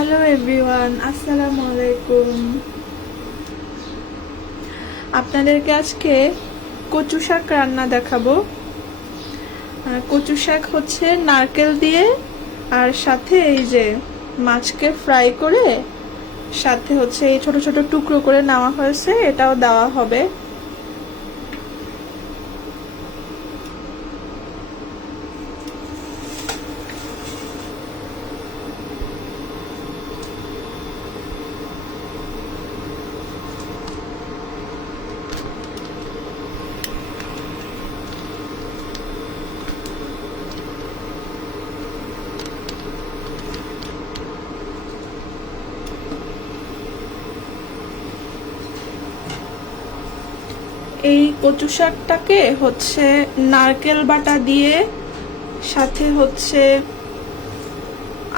Hello everyone আসসালামু আলাইকুম আপনাদেরকে আজকে কচু শাক রান্না দেখাবো। কচু শাক হচ্ছে নারকেল দিয়ে আর সাথে এই যে মাছকে ফ্রাই করে, সাথে হচ্ছে এই ছোট ছোট টুকরো করে নেওয়া হয়েছে, এটাও দেওয়া হবে এই কচু শাকটাকে হচ্ছে নারকেল বাটা দিয়ে, সাথে হচ্ছে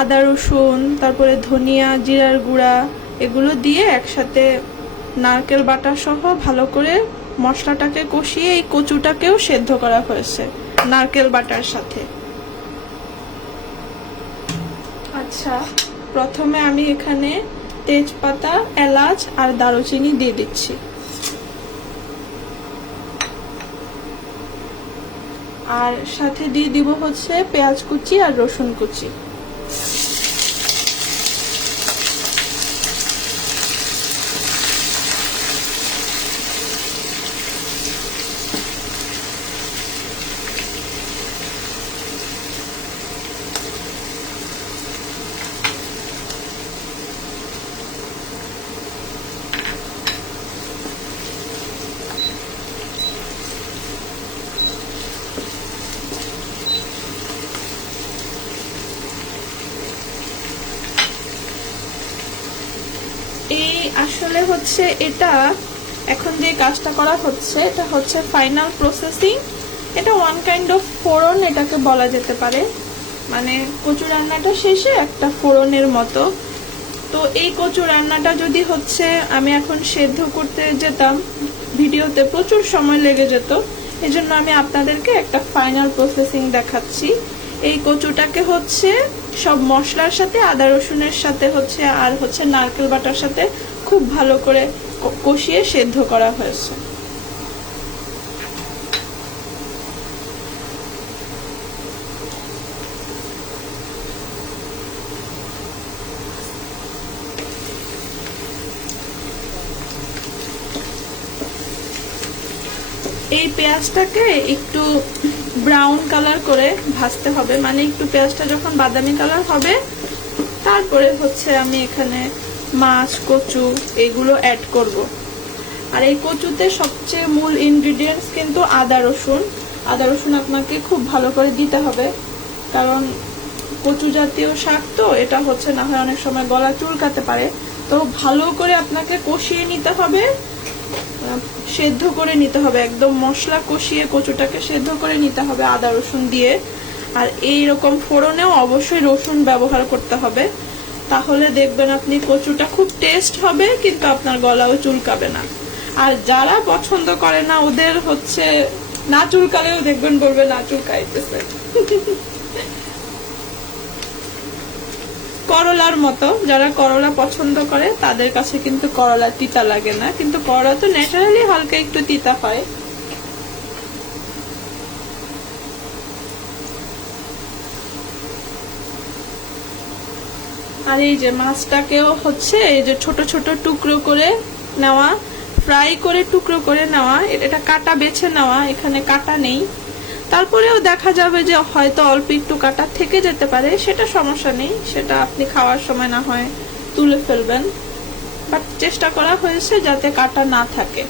আদা রসুন, তারপরে ধনিয়া, জিরার গুঁড়া, এগুলো দিয়ে একসাথে নারকেল বাটা সহ ভালো করে মশলাটাকে কষিয়ে এই কচুটাকেও সেদ্ধ করা হয়েছে নারকেল বাটার সাথে। আচ্ছা প্রথমে আমি এখানে তেজপাতা, এলাচ আর দারুচিনি দিয়ে দিচ্ছি। আর সাথে দিয়ে দিব হচ্ছে পেঁয়াজ কুচি আর রসুন কুচি এই আসলে হচ্ছে এটা এখন যে কাজটা করা হচ্ছে, এটা হচ্ছে ফাইনাল প্রসেসিং এটা ওয়ান কাইন্ড অফ ফোড়ন এটাকে বলা যেতে পারে। মানে কচু রান্নাটা শেষে একটা ফোড়নের মতো। তো এই কচু রান্নাটা যদি হচ্ছে আমি এখন সেদ্ধ করতে যেতাম, ভিডিওতে প্রচুর সময় লেগে যেত, এজন্য আমি আপনাদেরকে একটা ফাইনাল প্রসেসিং দেখাচ্ছি। এই কচুটাকে হচ্ছে সব মশলার সাথে, আদা রসুনের সাথে হচ্ছে, আর হচ্ছে নারকেল বাটার সাথে খুব ভালো করে কষিয়ে সেদ্ধ করা হয়েছে। এই পেঁয়াজটাকে একটু ব্রাউন কালার করে ভাজতে হবে। মানে একটু পেঁয়াজটা যখন বাদামি কালার হবে, তারপরে হচ্ছে আমি এখানে মাছ, কচু এগুলো অ্যাড করব। আর এই কচুতে সবচেয়ে মূল ইনগ্রিডিয়েন্টস কিন্তু আদা রসুন। আদা রসুন আপনাকে খুব ভালো করে দিতে হবে। কারণ কচু জাতীয় শাক তো, এটা হচ্ছে না হয় অনেক সময় গলা চুলকাতে পারে। তো ভালো করে আপনাকে কষিয়ে নিতে হবে। সেদ্ধ করে নিতে হবে। একদম মশলা কষিয়ে কচুটাকে সেদ্ধ করে নিতে হবে আদা, রসুন দিয়ে। আর এই রকম ফোড়নেও অবশ্যই রসুন ব্যবহার করতে হবে। তাহলে দেখবেন আপনি কচুটা খুব টেস্ট হবে, কিন্তু আপনার গলাও চুলকাবে না। আর যারা পছন্দ করে না, ওদের হচ্ছে না চুলকালেও দেখবেন বলবে, না চুলকাইতেছে। করলার মতো, যারা করলা পছন্দ করে, তাদের কাছে কিন্তু করলা তিতা লাগে না। কিন্তু করলা তো ন্যাচারালি হালকা একটু তিতা হয়। আর এই যে মাছটাকেও হচ্ছে, এই যে ছোট ছোট টুকরো করে নেওয়া ফ্রাই করে টুকরো করে নেওয়া, এটা কাটা বেছে নেওয়া, এখানে কাটা নেই। তারপরেও দেখা যাবে যে হয়তো অল্প একটু কাটা থেকে যেতে পারে, সেটা সমস্যা নেই। সেটা আপনি খাওয়ার সময় না হয় তুলে ফেলবেন। বাট চেষ্টা করা হয়েছে যাতে কাটা না থাকে।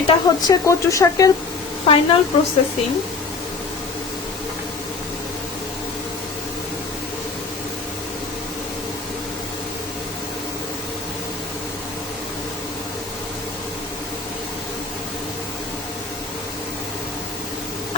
এটা হচ্ছে কচু শাকের ফাইনাল প্রসেসিং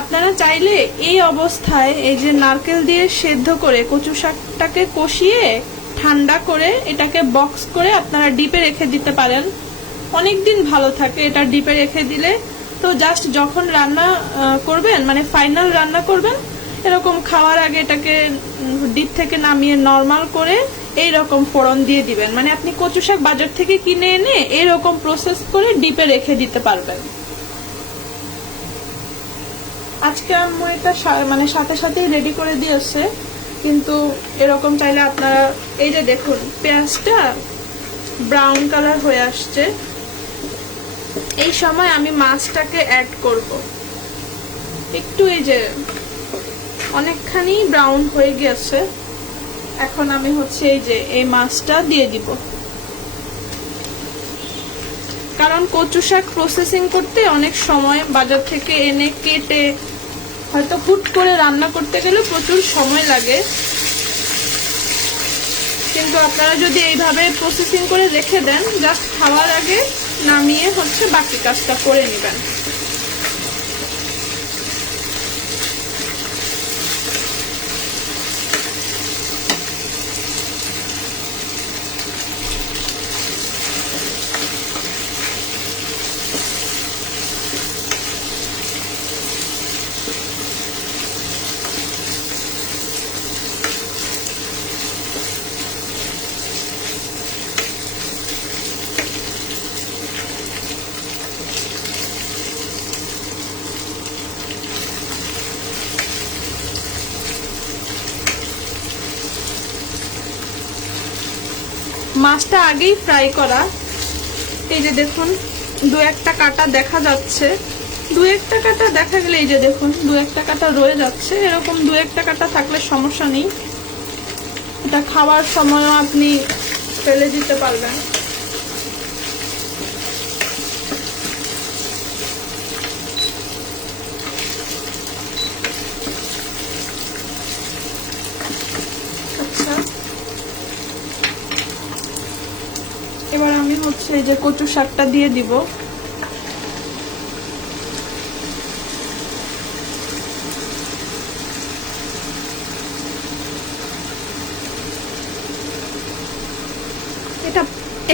আপনারা চাইলে এই অবস্থায় এই যে নারকেল দিয়ে সেদ্ধ করে কচু শাকটাকে কষিয়ে ঠান্ডা করে এটাকে বক্স করে আপনারা ডিপে রেখে দিতে পারেন। অনেক দিন ভালো থাকে, এটা ডিপে রেখে দিলে। তো জাস্ট যখন রান্না করবেন মানে ফাইনাল রান্না করবেন, এরকম খাওয়ার আগে এটাকে ডিপ থেকে নামিয়ে নর্মাল করে এই রকম ফোড়ন দিয়ে দিবেন। মানে আপনি কচু শাক বাজার থেকে কিনে এনে এরকম প্রসেস করে ডিপে রেখে দিতে পারবেন। আজকে আম্মু এটা মানে সাথে সাথেই রেডি করে দিয়েছে, কিন্তু এরকম চাইলে আপনারা, এই যে দেখুন, পেঁয়াজটা ব্রাউন কালার হয়ে আসছে। এই সময় আমি মাছটাকে অ্যাড করব। একটু এই যে অনেকখানি ব্রাউন হয়ে গেছে। এখন আমি হচ্ছে এই যে এই মাছটা দিয়ে দিব। কারণ কচু শাক প্রসেসিং করতে অনেক সময় বাজার থেকে এনে কেটে হয়তো হুট করে রান্না করতে গেলে প্রচুর সময় লাগে। কিন্তু আপনারা যদি এইভাবে প্রসেসিং করে রেখে দেন জাস্ট খাওয়ার আগে নামিয়ে হচ্ছে বাকি কাজটা করে নেবেন। মাছটা আগেই ফ্রাই করা। এই যে দেখুন, দু একটা কাটা দেখা যাচ্ছে। দু একটা কাটা দেখা গেলে এই যে দেখুন, দু একটা কাটা রয়ে যাচ্ছে। এরকম দু একটা কাটা থাকলে সমস্যা নেই। এটা খাওয়ার সময়ও আপনি ফেলে দিতে পারবেন আচ্ছা এবার আমি হচ্ছে এই যে কচু শাকটা দিয়ে দিব। এটা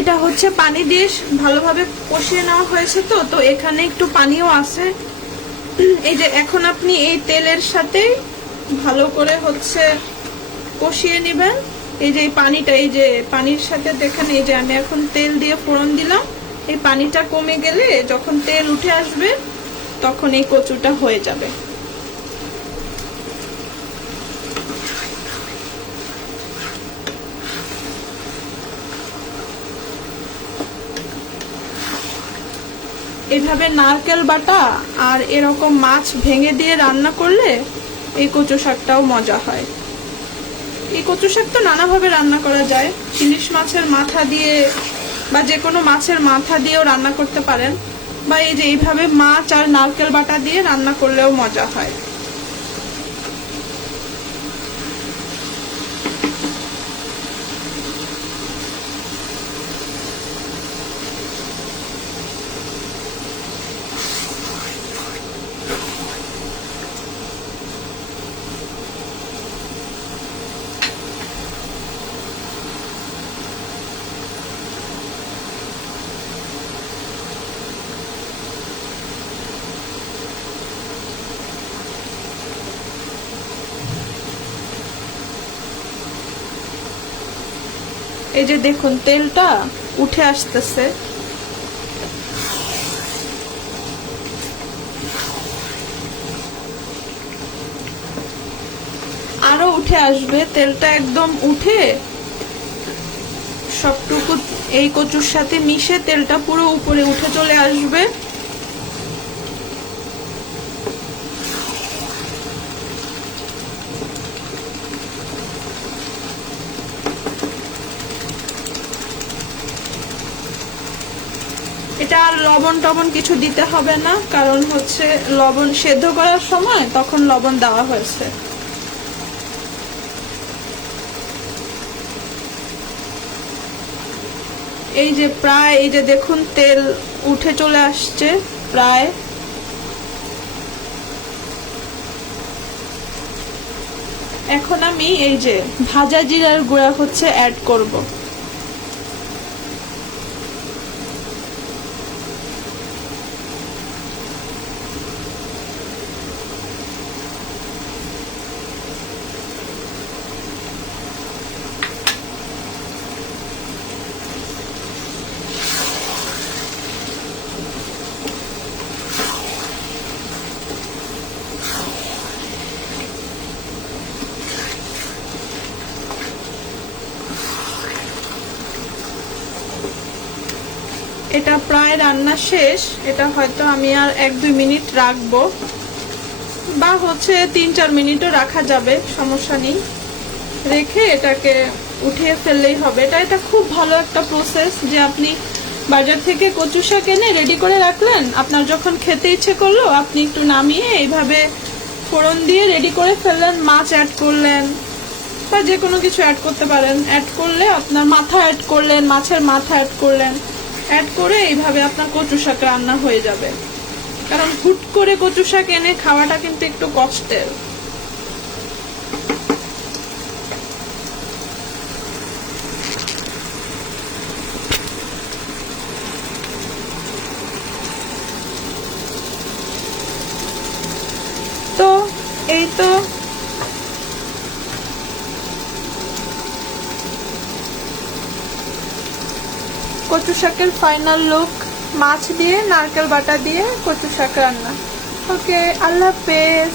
এটা হচ্ছে পানি দিয়ে ভালোভাবে কষিয়ে নেওয়া হয়েছে তো তো এখানে একটু পানিও আছে। এই যে এখন আপনি এই তেলের সাথে ভালো করে হচ্ছে কষিয়ে নেবেন। এই যে এই পানিটা, এই যে পানির সাথে দেখেন, এই যে আমি এখন তেল দিয়ে ফোড়ন দিলাম। এই পানিটা কমে গেলে যখন তেল উঠে আসবে, তখন এই কচুটা হয়ে যাবে। এভাবে নারকেল বাটা আর এরকম মাছ ভেঙে দিয়ে রান্না করলে এই কচু শাকটাও মজা হয়। এই কচু শাক তো নানাভাবে রান্না করা যায়। ইলিশ মাছের মাথা দিয়ে বা যে কোনো মাছের মাথা দিয়েও রান্না করতে পারেন। বা এই যে এইভাবে মাছ আর নারকেল বাটা দিয়ে রান্না করলেও মজা হয়। এই যে দেখুন, তেলটা উঠে আসতেছে। আরও উঠে আসবে, তেলটা একদম উঠে সবটুকু এই কচুর সাথে মিশে তেলটা পুরো উপরে উঠে চলে আসবে। লবণ টবণ কিছু দিতে হবে না, কারণ হচ্ছে লবণ সেদ্ধ করার সময় তখন লবণ দেওয়া হয়েছে। এই যে প্রায়, এই যে দেখুন, তেল উঠে চলে আসছে প্রায়। এখন আমি এই যে ভাজা জিরার গুঁড়া হচ্ছে অ্যাড করব। এটা প্রায় রান্না শেষ। এটা হয়তো আমি আর এক দুই মিনিট রাখব। বা হচ্ছে তিন চার মিনিটও রাখা যাবে, সমস্যা নেই। রেখে এটাকে উঠিয়ে ফেললেই হবে। এটা এটা খুব ভালো একটা প্রসেস যে আপনি বাজার থেকে কচু শাক এনে রেডি করে রাখলেন। আপনার যখন খেতে ইচ্ছে করল, আপনি একটু নামিয়ে এইভাবে ফোড়ন দিয়ে রেডি করে ফেললেন, মাছ অ্যাড করলেন, বা যে কোনো কিছু অ্যাড করতে পারেন। অ্যাড করলে আপনার মাথা অ্যাড করলেন, মাছের মাথা অ্যাড করলেন। অ্যাড করে এইভাবে আপনার কচু শাক রান্না হয়ে যাবে। কারণ হুট করে কচু শাক এনে খাওয়াটা কিন্তু একটু কষ্টের। তো এই তো কচু শাকের ফাইনাল লুক মাছ দিয়ে, নারকেল বাটা দিয়ে কচু শাক রান্না। ওকে আল্লাহ হাফেজ।